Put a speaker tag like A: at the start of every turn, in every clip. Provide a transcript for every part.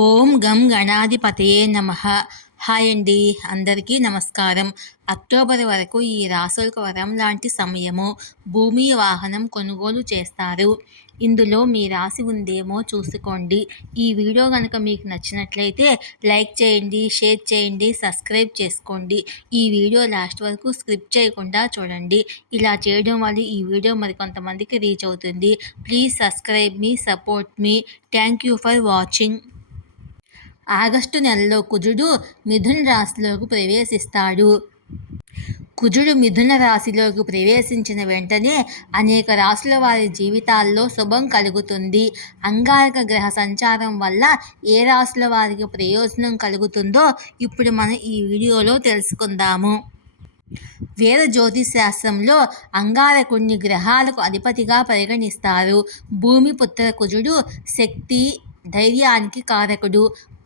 A: ఓం గం గణాధిపతయే నమ. హాయ్ అండి అందరికీ నమస్కారం. అక్టోబర్ వరకు ఈ రాసులకు వరం లాంటి సమయము భూమి వాహనం కొనుగోలు చేస్తారు. ఇందులో మీ రాసి ఉందేమో చూసుకోండి. ఈ వీడియో కనుక మీకు నచ్చినట్లయితే లైక్ చేయండి షేర్ చేయండి సబ్స్క్రైబ్ చేసుకోండి. ఈ వీడియో లాస్ట్ వరకు స్క్రిప్ట్ చేయకుండా చూడండి. ఇలా చేయడం వల్ల ఈ వీడియో మరి కొంతమందికి రీచ్ అవుతుంది. ప్లీజ్ సబ్స్క్రైబ్ మీ support me. Thank you for watching. August నెలలో కుజుడు మిథున రాశిలోకి ప్రవేశిస్తాడు. కుజుడు మిథున రాశిలోకి ప్రవేశించిన వెంటనే అనేక రాశుల వారి జీవితాల్లో శుభం కలుగుతుంది. అంగారక గ్రహ సంచారం వల్ల ఏ రాశుల వారికి ప్రయోజనం కలుగుతుందో ఇప్పుడు మనం ఈ వీడియోలో తెలుసుకుందాము. వేద జ్యోతిశాస్త్రంలో అంగారకుణ్ణి గ్రహాలకు అధిపతిగా పరిగణిస్తారు. భూమి పుత్ర కుజుడు శక్తి ధైర్యానికి కారకుడు.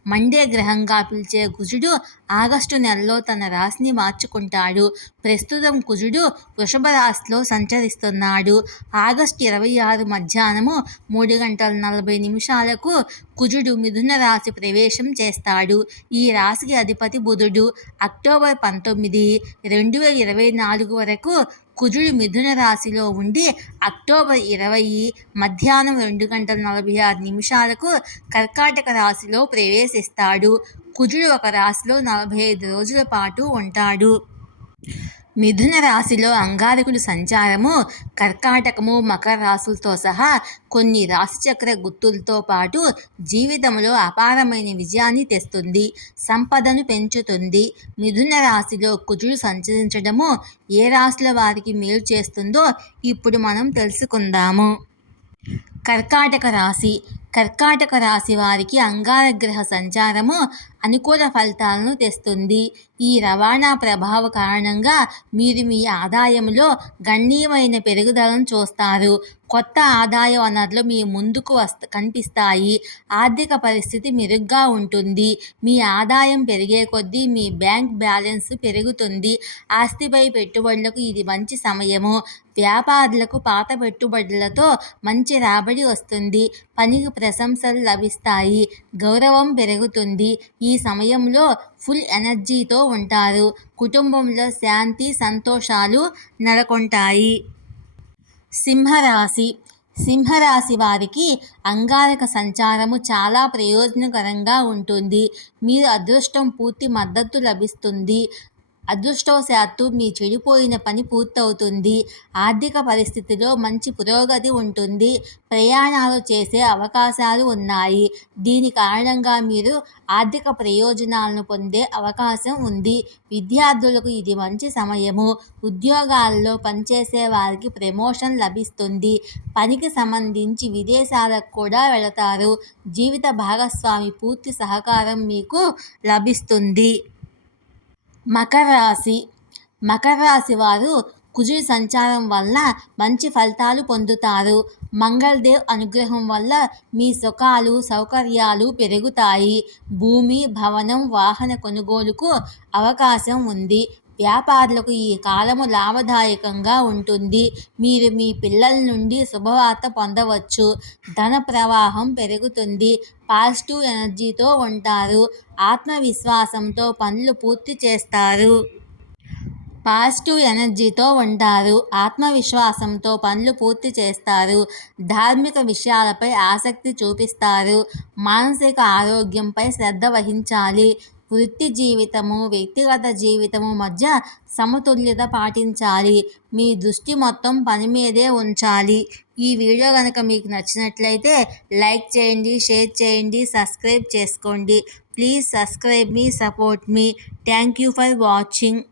A: మండే గ్రహంగా పిలిచే కుజుడు ఆగస్టు నెలలో తన రాశిని మార్చుకుంటాడు. ప్రస్తుతం కుజుడు వృషభ రాశిలో సంచరిస్తున్నాడు. ఆగస్టు ఇరవై ఆరు మధ్యాహ్నము మూడు గంటల నలభై నిమిషాలకు కుజుడు మిథున రాశి ప్రవేశం చేస్తాడు. ఈ రాశికి అధిపతి బుధుడు. అక్టోబర్ పంతొమ్మిది రెండు వేల ఇరవై నాలుగు వరకు కుజుడు మిథున రాశిలో ఉండి అక్టోబర్ ఇరవై మధ్యాహ్నం రెండు గంటల నలభై ఆరు నిమిషాలకు కర్కాటక రాశిలో ప్రవేశిస్తాడు. కుజుడు ఒక రాశిలో నలభై ఐదు రోజుల పాటు ఉంటాడు. మిథున రాశిలో అంగారకుడు సంచారము కర్కాటకము మకర రాశులతో సహా కొన్ని రాశిచక్ర గుర్తులతో పాటు జీవితంలో అపారమైన విజయాన్ని తెస్తుంది సంపదను పెంచుతుంది. మిథున రాశిలో కుజుడు సంచరించడము ఏ రాశుల వారికి మేలు చేస్తుందో ఇప్పుడు మనం తెలుసుకుందాము. కర్కాటక రాశి. కర్కాటక రాశి వారికి అంగారగ్రహ సంచారము అనుకూల ఫలితాలను తెస్తుంది. ఈ రవాణా ప్రభావ కారణంగా మీరు మీ ఆదాయంలో గణనీయమైన పెరుగుదలను చూస్తారు. కొత్త ఆదాయ వనరులు మీ ముందుకు వస్త కనిపిస్తాయి. ఆర్థిక పరిస్థితి మెరుగ్గా ఉంటుంది. మీ ఆదాయం పెరిగే కొద్దీ మీ బ్యాంక్ బ్యాలెన్స్ పెరుగుతుంది. ఆస్తిపై పెట్టుబడులకు ఇది మంచి సమయము. వ్యాపారులకు పాత పెట్టుబడులతో మంచి రాబడి వస్తుంది. పనికి ప్రశంసలు లభిస్తాయి. గౌరవం పెరుగుతుంది. ఈ సమయంలో ఫుల్ ఎనర్జీతో ఉంటారు. కుటుంబంలో శాంతి సంతోషాలు నెలకొంటాయి. సింహరాశి. సింహరాశి వారికి అంగారక సంచారము చాలా ప్రయోజనకరంగా ఉంటుంది. మీరు అదృష్టం పూర్తి మద్దతు లభిస్తుంది. అదృష్టవశాత్తు మీ చెడిపోయిన పని పూర్తవుతుంది. ఆర్థిక పరిస్థితిలో మంచి పురోగతి ఉంటుంది. ప్రయాణాలు చేసే అవకాశాలు ఉన్నాయి. దీని కారణంగా మీరు ఆర్థిక ప్రయోజనాలను పొందే అవకాశం ఉంది. విద్యార్థులకు ఇది మంచి సమయము. ఉద్యోగాల్లో పనిచేసే వారికి ప్రమోషన్ లభిస్తుంది. పనికి సంబంధించి విదేశాలకు కూడా వెళతారు. జీవిత భాగస్వామి పూర్తి సహకారం మీకు లభిస్తుంది. మకర రాశి. మకర రాశి వారు కుజుడి సంచారం వల్ల మంచి ఫలితాలు పొందుతారు. మంగళదేవ్ అనుగ్రహం వల్ల మీ సుఖాలు సౌకర్యాలు పెరుగుతాయి. భూమి భవనం వాహన కొనుగోలుకు అవకాశం ఉంది. వ్యాపారులకు ఈ కాలము లాభదాయకంగా ఉంటుంది. మీరు మీ పిల్లల నుండి శుభవార్త పొందవచ్చు. ధన ప్రవాహం పెరుగుతుంది. పాజిటివ్ ఎనర్జీతో ఉంటారు. ఆత్మవిశ్వాసంతో పనులు పూర్తి చేస్తారు. పాజిటివ్ ఎనర్జీతో ఉంటారు. ఆత్మవిశ్వాసంతో పనులు పూర్తి చేస్తారు. ధార్మిక విషయాలపై ఆసక్తి చూపిస్తారు. మానసిక ఆరోగ్యంపై శ్రద్ధ వహించాలి. వృత్తి జీవితము వ్యక్తిగత జీవితము మధ్య సమతుల్యత పాటించాలి. మీ దృష్టి మొత్తం పని మీదే ఉంచాలి. ఈ వీడియో కనుక మీకు నచ్చినట్లయితే లైక్ చేయండి షేర్ చేయండి సబ్స్క్రైబ్ చేసుకోండి. ప్లీజ్ సబ్స్క్రైబ్ మీ support me. Thank you for watching.